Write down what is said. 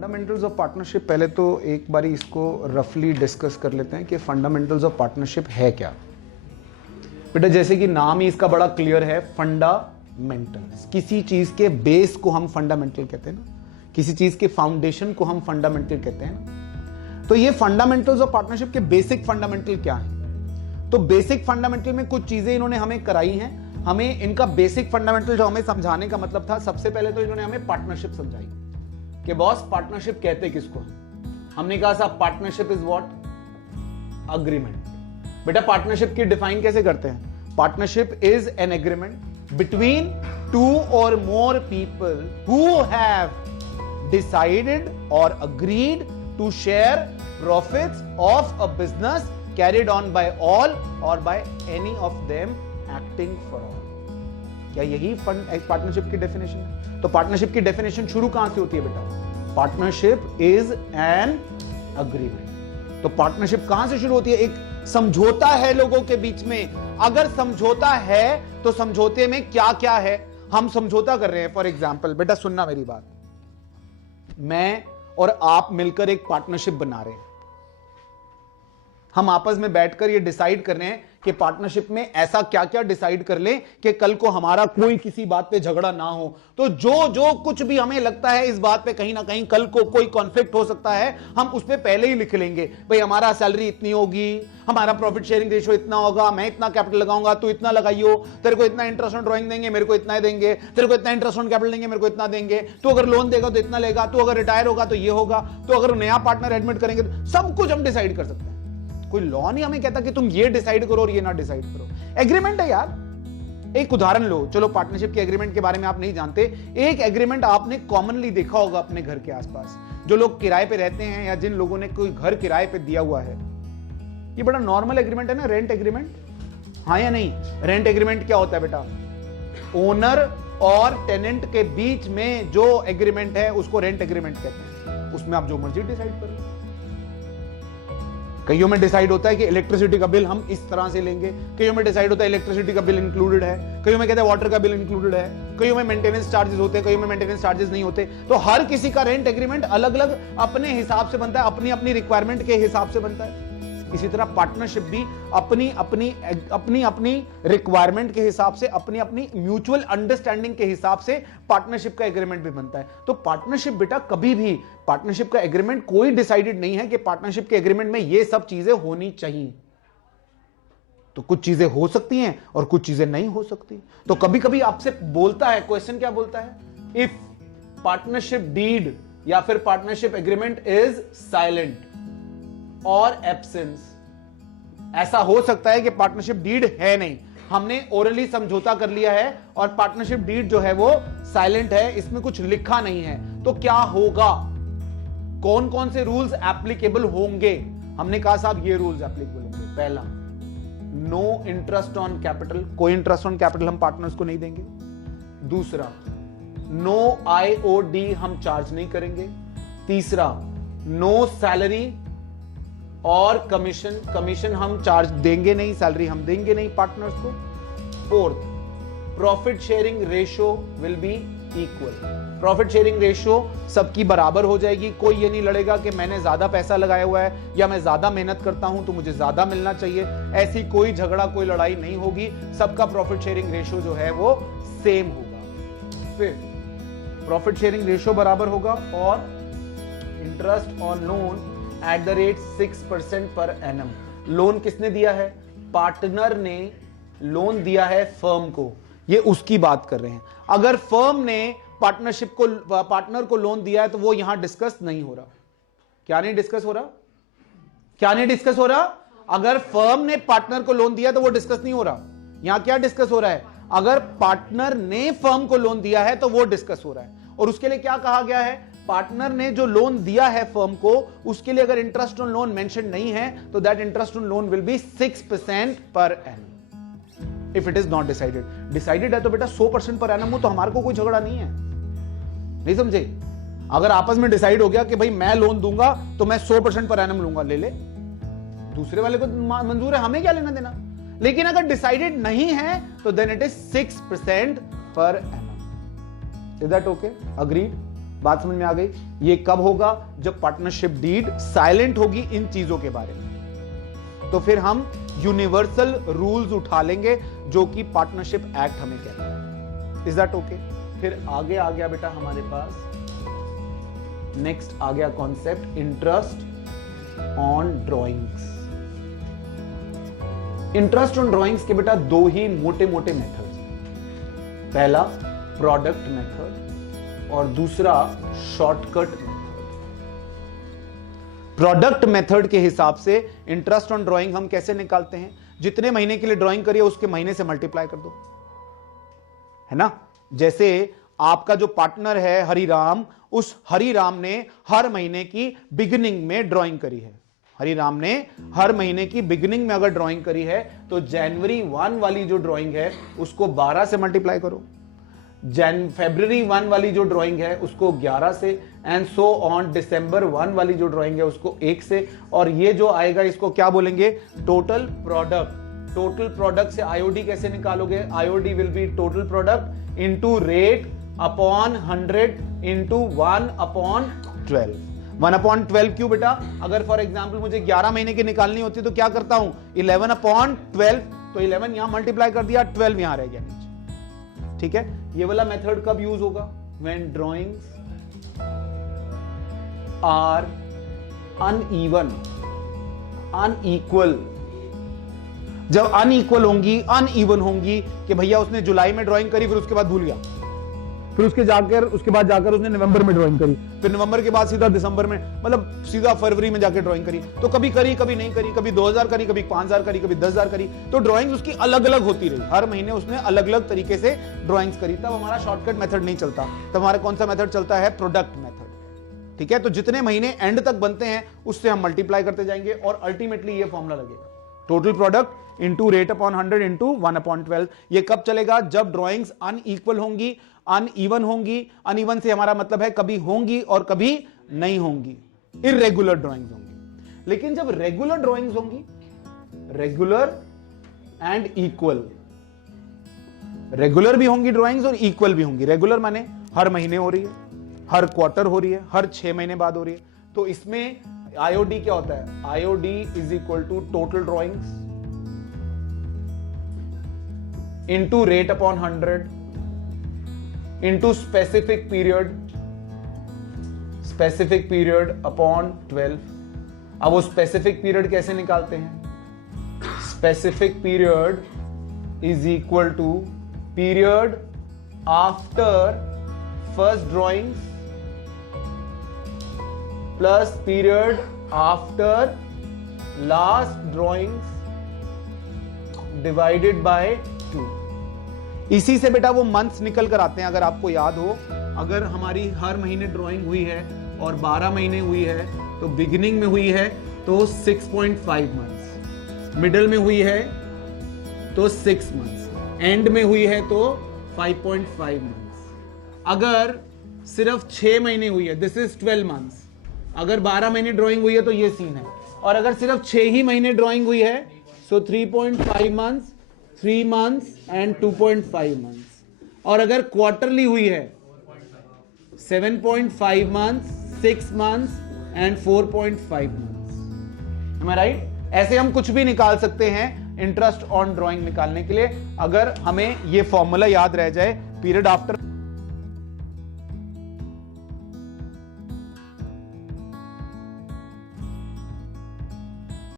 Fundamentals of partnership, पहले तो एक बारी इसको रफली डिस्कस कर लेते हैं कि फंडामेंटल्स ऑफ पार्टनरशिप है क्या। बेटा जैसे कि नाम ही इसका बड़ा क्लियर है, फंडामेंटल्स। किसी चीज के बेस को हम फंडामेंटल कहते हैं ना, किसी चीज के फाउंडेशन को हम फंडामेंटल कहते हैं ना। तो ये फंडामेंटल्स ऑफ पार्टनरशिप के बेसिक फंडामेंटल क्या है? तो बेसिक फंडामेंटल में कुछ चीजें इन्होंने हमें कराई हैं। हमें इनका बेसिक फंडामेंटल जो हमें समझाने का मतलब था, सबसे पहले तो इन्होंने हमें पार्टनरशिप समझाई कि बॉस पार्टनरशिप कहते किसको। हमने कहा साहब पार्टनरशिप इज व्हाट? अग्रीमेंट। बेटा पार्टनरशिप की डिफाइन कैसे करते हैं? Partnership is an agreement between two or more people who have decided or agreed to share profits of a business carried on by all or by any of them acting for all. क्या यही partnership की definition है? तो partnership की definition शुरू कहां से होती है बेटा? Partnership is an agreement. तो पार्टनरशिप कहां से शुरू होती है? एक समझौता है लोगों के बीच में। अगर समझौता है तो समझौते में क्या क्या है? हम समझौता कर रहे हैं। फॉर एग्जाम्पल बेटा सुनना मेरी बात, मैं और आप मिलकर एक पार्टनरशिप बना रहे हैं। हम आपस में बैठकर ये डिसाइड कर रहे हैं कि पार्टनरशिप में ऐसा क्या क्या डिसाइड कर लें कि कल को हमारा कोई किसी बात पे झगड़ा ना हो। तो जो जो कुछ भी हमें लगता है इस बात पे कहीं ना कहीं कल को कोई कॉन्फ्लिक्ट हो सकता है, हम उस पे पहले ही लिख लेंगे। भाई हमारा सैलरी इतनी होगी, हमारा प्रॉफिट शेयरिंग रेशियो इतना होगा, मैं इतना कैपिटल लगाऊंगा, तू इतना लगाइयो, तेरे को इतना इंटरेस्ट ऑन ड्रॉइंग देंगे, मेरे को इतना देंगे, तेरे को इतना इंटरेस्ट ऑन कैपिटल देंगे, मेरे को इतना देंगे, तू अगर लोन देगा तो इतना लेगा, तू अगर रिटायर होगा तो ये होगा, तो अगर नया पार्टनर एडमिट करेंगे तो सब कुछ हम डिसाइड कर सकते हैं। कोई लॉ नहीं हमें कहता कि तुम ये डिसाइड करो और ये ना डिसाइड करो। एग्रीमेंट है यार। एक उदाहरण लो, चलो पार्टनरशिप के एग्रीमेंट के बारे में आप नहीं जानते, एक एग्रीमेंट आपने कॉमनली देखा होगा अपने घर के आसपास। जो लोग किराए पे रहते हैं या जिन लोगों ने कोई घर किराए पे दिया हुआ है, ये बड़ा नॉर्मल एग्रीमेंट है ना, रेंट एग्रीमेंट। हाँ या नहीं? रेंट एग्रीमेंट क्या होता है बेटा? ओनर और टेनेंट के बीच में जो एग्रीमेंट है उसको रेंट एग्रीमेंट कहते हैं। उसमें आप जो मर्जी डिसाइड करो। कईयों में डिसाइड होता है कि इलेक्ट्रिसिटी का बिल हम इस तरह से लेंगे, कईयों में डिसाइड होता है इलेक्ट्रिसिटी का बिल इंक्लूडेड है, कईयों में कहते हैं वाटर का बिल इंक्लूडेड है, कईयों में मेंटेनेंस चार्जेस होते हैं, कईयों में मेंटेनेंस चार्जेस नहीं होते। तो हर किसी का रेंट एग्रीमेंट अलग अलग अपने हिसाब से बनता है, अपनी अपनी रिक्वायरमेंट के हिसाब से बनता है। इसी तरह पार्टनरशिप भी अपनी अपनी रिक्वायरमेंट के हिसाब से, अपनी अपनी म्यूचुअल अंडरस्टैंडिंग के हिसाब से पार्टनरशिप का एग्रीमेंट भी बनता है। तो पार्टनरशिप बेटा कभी भी, पार्टनरशिप का एग्रीमेंट कोई डिसाइडेड नहीं है कि पार्टनरशिप के एग्रीमेंट में ये सब चीजें होनी चाहिए। तो कुछ चीजें हो सकती हैं और कुछ चीजें नहीं हो सकती। तो कभी कभी आपसे बोलता है, क्वेश्चन क्या बोलता है? इफ पार्टनरशिप डीड या फिर पार्टनरशिप एग्रीमेंट इज साइलेंट और एब्सेंस। ऐसा हो सकता है कि पार्टनरशिप डीड है नहीं, हमने ओरली समझौता कर लिया है और पार्टनरशिप डीड जो है वो साइलेंट है, इसमें कुछ लिखा नहीं है। तो क्या होगा? कौन कौन से रूल्स एप्लीकेबल होंगे? हमने कहा साहब ये रूल्स एप्लीकेबल होंगे। पहला, नो इंटरेस्ट ऑन कैपिटल, कोई इंटरेस्ट ऑन कैपिटल हम पार्टनर्स को नहीं देंगे। दूसरा, नो IOD हम चार्ज नहीं करेंगे। तीसरा, नो सैलरी और कमीशन हम चार्ज देंगे नहीं, सैलरी हम देंगे नहीं पार्टनर्स को। Fourth, profit sharing ratio will be equal. Profit sharing ratio सबकी बराबर हो जाएगी। कोई ये नहीं लड़ेगा कि मैंने ज्यादा पैसा लगाया हुआ है या मैं ज्यादा मेहनत करता हूं तो मुझे ज्यादा मिलना चाहिए। ऐसी कोई झगड़ा, कोई लड़ाई नहीं होगी। सबका प्रॉफिट शेयरिंग रेशियो जो है वो सेम होगा। फिर प्रॉफिट शेयरिंग रेशियो बराबर होगा और interest on loan at the rate 6% per annum. Loan किसने दिया है? पार्टनर ने लोन दिया है फर्म को। ये उसकी बात कर रहे हैं। अगर फर्म ने पार्टनर को लोन दिया है तो वो यहां डिस्कस नहीं हो रहा। क्या नहीं डिस्कस हो रहा? क्या नहीं डिस्कस हो रहा? अगर फर्म ने पार्टनर को लोन दिया तो वो डिस्कस नहीं हो रहा। यहां क्या डिस्कस हो रहा है? अगर पार्टनर ने फर्म को लोन दिया है तो वो डिस्कस हो रहा है। और उसके लिए क्या कहा गया है? पार्टनर ने जो लोन दिया है फर्म को, उसके लिए अगर इंटरेस्ट ऑन लोन मेंशन नहीं है तो that interest on loan will be 6% per annum if it is not decided. Decided है तो बेटा 100% पर एनम हो तो हमारे को कोई झगड़ा नहीं है। नहीं समझे? अगर आपस में डिसाइड हो गया कि भाई मैं लोन दूंगा तो मैं 100% पर एनम लूंगा, ले ले, दूसरे वाले को मंजूर है, हमें क्या लेना देना। लेकिन अगर डिसाइडेड नहीं है तो then it is 6% per annum. Is that okay? Agreed? बात समझ में आ गई? ये कब होगा? जब पार्टनरशिप डीड साइलेंट होगी इन चीजों के बारे में। तो फिर हम यूनिवर्सल रूल्स उठा लेंगे जो कि पार्टनरशिप एक्ट हमें कहता है। Is that okay? फिर आगे आ गया बेटा हमारे पास, नेक्स्ट आ गया concept interest on drawings. Interest on drawings के बेटा दो ही मोटे मोटे मेथड्स हैं। पहला प्रोडक्ट मेथड और दूसरा शॉर्टकट मेथड। प्रोडक्ट मेथड के हिसाब से इंटरेस्ट ऑन ड्रॉइंग हम कैसे निकालते हैं? जितने महीने के लिए ड्राइंग करिए उसके महीने से मल्टीप्लाई कर दो, है ना? जैसे आपका जो पार्टनर है हरिराम, उस हरिराम ने हर महीने की बिगिनिंग में ड्राइंग करी है। हरिराम ने हर महीने की बिगिनिंग में अगर ड्राइंग करी है तो जनवरी 1 वाली जो ड्राइंग है उसको 12 से मल्टीप्लाई करो, फरवरी 1 वाली जो ड्राइंग है उसको 11 से, एंड सो ऑन दिसंबर 1 वाली जो ड्राइंग है उसको 1 से, और ये जो आएगा इसको क्या बोलेंगे? Total product. टोटल प्रोडक्ट से आईओडी कैसे निकालोगे? IOD will be total product into rate upon 100 into 1/12। 1/12 क्यों बेटा? अगर फॉर एग्जांपल मुझे 11 महीने की निकालनी होती तो क्या करता हूं? 11/12, तो 11 यहां मल्टीप्लाई कर दिया, 12 यहां रह गया नीचे। ठीक है? ये वाला मेथड कब यूज होगा? When drawings are uneven, unequal. जब अनइक्वल होंगी, अनइवन होंगी कि भैया उसने जुलाई में ड्राइंग करी फिर उसके बाद भूल गया, फिर उसके बाद जाकर उसने नवंबर में ड्राइंग करी, फिर नवंबर के बाद सीधा दिसंबर में, मतलब सीधा फरवरी में जाकर ड्राइंग करी, तो कभी करी कभी नहीं करी, कभी 2000 करी, कभी 5000 करी, कभी 10,000 करी, तो ड्राइंग्स उसकी अलग अलग होती रही। हर महीने उसने अलग अलग तरीके से ड्राइंग्स करी। तब हमारा शॉर्टकट मेथड नहीं चलता, तब हमारा कौन सा मेथड चलता है? Product method. ठीक है? तो जितने महीने एंड तक बनते हैं उससे हम मल्टीप्लाई करते जाएंगे और अल्टीमेटली ये फॉर्मूला लगेगा, total product into rate upon 100 into 1/12। ये कब चलेगा? जब ड्राइंग्स अनइक्वल होंगी, अनइवन होंगी। अनइवन से हमारा मतलब है कभी होंगी और कभी नहीं होंगी, इर्रेगुलर ड्राइंग्स होंगी। लेकिन जब रेगुलर ड्राइंग्स होंगी, रेगुलर एंड इक्वल, रेगुलर भी होंगी ड्राइंग्स और इक्वल भी होंगी। रेगुलर माने हर महीने हो रही है, हर क्वार्टर हो रही है, हर 6 महीने बाद हो रही है, तो इसमें आईओडी क्या होता है? IOD is equal to total drawings into rate upon 100 into specific period upon 12। अब वो स्पेसिफिक पीरियड कैसे निकालते हैं? Specific period is equal to period after first drawings plus period after last drawings divided by 2। इसी से बेटा वो months निकल कर आते हैं। अगर आपको याद हो, अगर हमारी हर महीने ड्राइंग हुई है और 12 महीने हुई है, तो बिगिनिंग में हुई है तो 6.5 मंथ्स, मिडिल में हुई है तो 6 मंथ्स, एंड में हुई है तो 5.5 मंथ्स। अगर सिर्फ 6 महीने हुई है, दिस इज 12 मंथ्स। अगर 12 महीने ड्राइंग हुई है तो ये सीन है, और अगर सिर्फ 6 ही महीने ड्राइंग हुई है सो 3.5 मंथ्स, 3 मंथ्स एंड 2.5 मंथ्स। और अगर क्वार्टरली हुई है 7.5 months, 6 months and 4.5 months. Am I right? ऐसे हम कुछ भी निकाल सकते हैं इंटरेस्ट ऑन ड्राइंग निकालने के लिए, अगर हमें ये फॉर्मूला याद रह जाए, पीरियड आफ्टर